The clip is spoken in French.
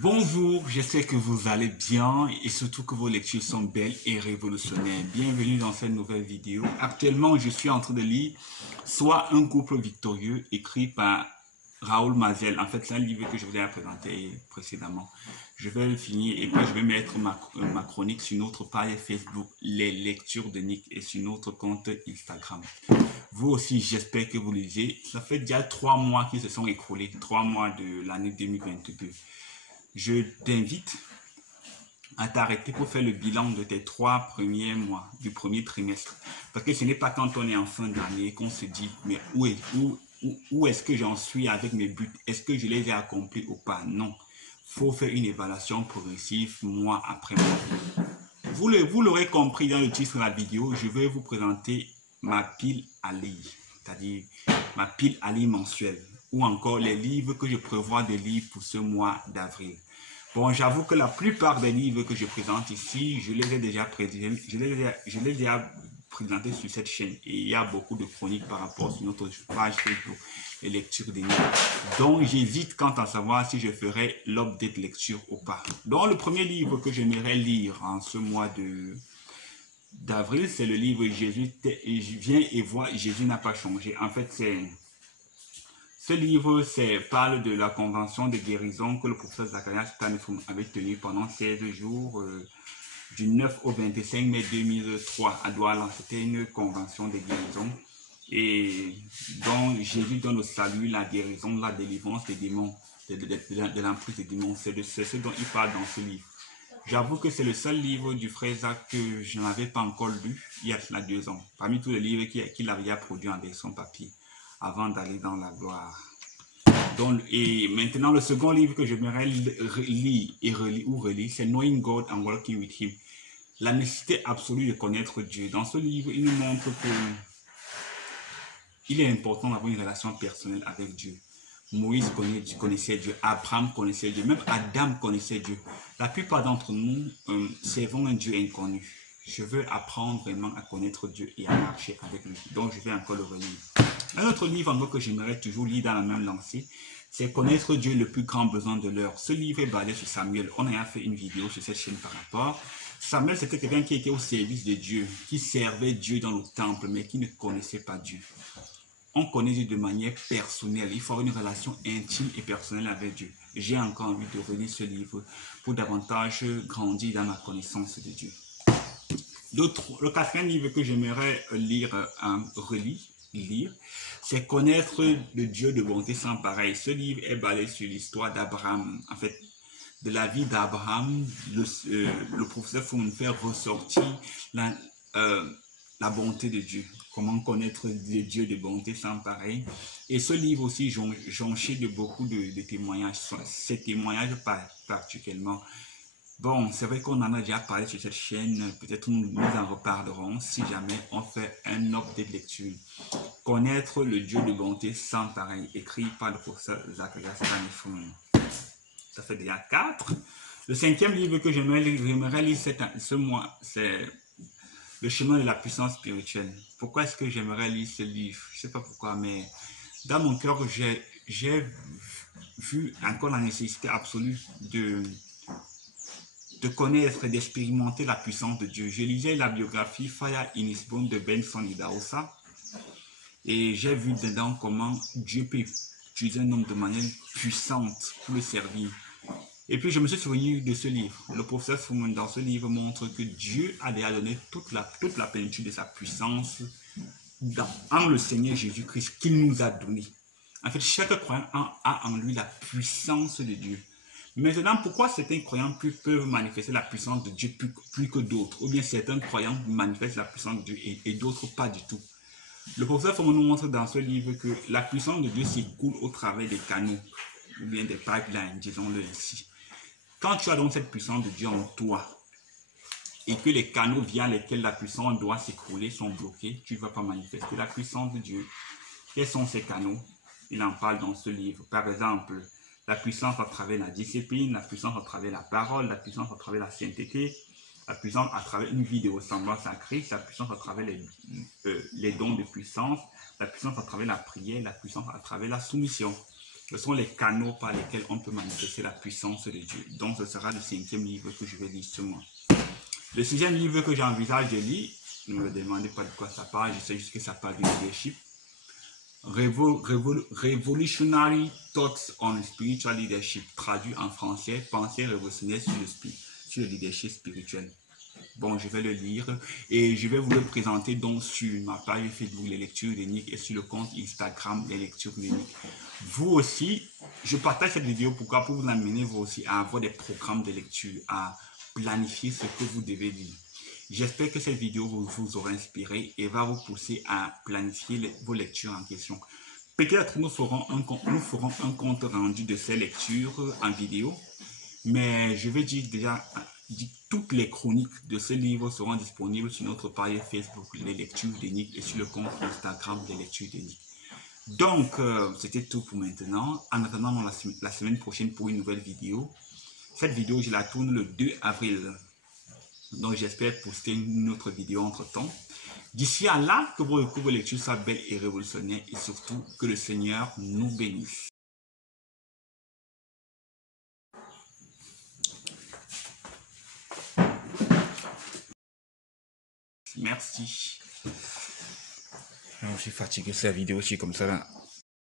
Bonjour, j'espère que vous allez bien et surtout que vos lectures sont belles et révolutionnaires. Bienvenue dans cette nouvelle vidéo. Actuellement, je suis en train de lire Soit un couple victorieux écrit par Raoul Mazel. En fait, c'est un livre que je vous ai présenté précédemment. Je vais le finir et puis je vais mettre ma chronique sur notre page Facebook, les lectures de Nick, et sur notre compte Instagram. Vous aussi, j'espère que vous lisez. Ça fait déjà 3 mois qui se sont écoulés, 3 mois de l'année 2022. Je t'invite à t'arrêter pour faire le bilan de tes 3 premiers mois du premier trimestre. Parce que ce n'est pas quand on est en fin d'année qu'on se dit, mais où est-ce que j'en suis avec mes buts? Est-ce que je les ai accomplis ou pas? Non. Il faut faire une évaluation progressive mois après mois. Vous l'aurez compris dans le titre de la vidéo, je vais vous présenter ma pile à lire, c'est-à-dire ma pile à lire mensuelle, ou encore les livres que je prévois de lire pour ce mois d'avril. Bon, j'avoue que la plupart des livres que je présente ici, je les ai déjà présentés sur cette chaîne. Et il y a beaucoup de chroniques par rapport sur notre page Facebook, les lectures des livres. Donc, j'hésite quant à savoir si je ferai l'update lecture ou pas. Donc, le premier livre que j'aimerais lire en ce mois d'avril, c'est le livre Jésus vient et voit, Jésus n'a pas changé. En fait, ce livre parle de la convention de guérison que le professeur Zacharias Stanifum avait tenue pendant 16 jours, du 9 au 25 mai 2003 à Douala. C'était une convention de guérison et dont Jésus donne le salut, la guérison, la délivrance des démons, de l'emprise des démons. C'est ce dont il parle dans ce livre. J'avoue que c'est le seul livre du frère Zach que je n'avais pas encore lu il y a cela 2 ans, parmi tous les livres qu'il avait produits en version papier avant d'aller dans la gloire. Donc, et maintenant, le second livre que j'aimerais lire et relire, c'est Knowing God and Walking with Him. La nécessité absolue de connaître Dieu. Dans ce livre, il nous montre qu'il est important d'avoir une relation personnelle avec Dieu. Moïse connaissait Dieu, Abraham connaissait Dieu, même Adam connaissait Dieu. La plupart d'entre nous servons un Dieu inconnu. Je veux apprendre vraiment à connaître Dieu et à marcher avec lui. Donc, je vais encore le relire. Un autre livre encore que j'aimerais toujours lire dans la même lancée, c'est Connaître Dieu, le plus grand besoin de l'heure. Ce livre est basé sur Samuel. On a fait une vidéo sur cette chaîne par rapport. Samuel, c'était quelqu'un qui était au service de Dieu, qui servait Dieu dans le temple, mais qui ne connaissait pas Dieu. On connaît Dieu de manière personnelle. Il faut avoir une relation intime et personnelle avec Dieu. J'ai encore envie de relire ce livre pour davantage grandir dans ma connaissance de Dieu. Le quatrième livre que j'aimerais lire, c'est Connaître le Dieu de bonté sans pareil. Ce livre est basé sur l'histoire d'Abraham. En fait, de la vie d'Abraham, le professeur faut nous faire ressortir la bonté de Dieu. Comment connaître le Dieu de bonté sans pareil. Et ce livre aussi, jonché de beaucoup de témoignages. Ces témoignages particulièrement. Bon, c'est vrai qu'on en a déjà parlé sur cette chaîne. Peut-être nous en reparlerons si jamais on fait un update lecture. Connaître le Dieu de bonté sans pareil, écrit par le professeur Zacharias Stanifum. Ça fait déjà 4. Le 5e livre que j'aimerais lire ce mois, c'est Le chemin de la puissance spirituelle. Pourquoi est-ce que j'aimerais lire ce livre? Je ne sais pas pourquoi, mais dans mon cœur, j'ai vu encore la nécessité absolue de connaître et d'expérimenter la puissance de Dieu. Je lisais la biographie Fire in His Bones de Benson Idahosa et j'ai vu dedans comment Dieu peut utiliser un homme de manière puissante pour le servir. Et puis je me suis souvenu de ce livre. Le professeur Fouman dans ce livre montre que Dieu a déjà donné toute la plénitude de sa puissance en le Seigneur Jésus-Christ qu'il nous a donné. En fait, chaque croyant a en lui la puissance de Dieu. Maintenant, pourquoi certains croyants peuvent manifester la puissance de Dieu plus que d'autres? Ou bien certains croyants manifestent la puissance de Dieu et d'autres pas du tout. Le professeur Fouman nous montre dans ce livre que la puissance de Dieu s'écoule au travers des canaux, ou bien des pipelines, disons-le ainsi. Quand tu as donc cette puissance de Dieu en toi, et que les canaux via lesquels la puissance doit s'écouler sont bloqués, tu ne vas pas manifester la puissance de Dieu. Quels sont ces canaux? Il en parle dans ce livre. Par exemple, la puissance à travers la discipline, la puissance à travers la parole, la puissance à travers la sainteté, la puissance à travers une vie de ressemblance à Christ, la puissance à travers les dons de puissance, la puissance à travers la prière, la puissance à travers la soumission. Ce sont les canaux par lesquels on peut manifester la puissance de Dieu. Donc, ce sera le 5e livre que je vais lire ce mois. Le 6e livre que j'envisage de lire, ne me demandez pas de quoi ça parle, je sais juste que ça parle du leadership. Revolutionary Thoughts on Spiritual Leadership, traduit en français, pensée révolutionnaire sur le leadership spirituel. Bon, je vais le lire et je vais vous le présenter donc sur ma page Facebook, les lectures uniques, et sur le compte Instagram, les lectures uniques. Vous aussi, je partage cette vidéo pourquoi? Pour vous amener vous aussi à avoir des programmes de lecture, à planifier ce que vous devez lire. J'espère que cette vidéo vous aura inspiré et va vous pousser à planifier vos lectures en question. Peut-être nous ferons un compte rendu de ces lectures en vidéo, mais je vais dire déjà, toutes les chroniques de ce livre seront disponibles sur notre page Facebook, les lectures d'Enigmes, et sur le compte Instagram des lectures d'Enigmes. Donc, c'était tout pour maintenant. En attendant la semaine prochaine pour une nouvelle vidéo. Cette vidéo, je la tourne le 2 avril. Donc, j'espère poster une autre vidéo entre-temps. D'ici à là, que vos lectures soient belles et révolutionnaires et surtout que le Seigneur nous bénisse. Merci. Je suis fatigué, c'est la vidéo aussi comme ça là.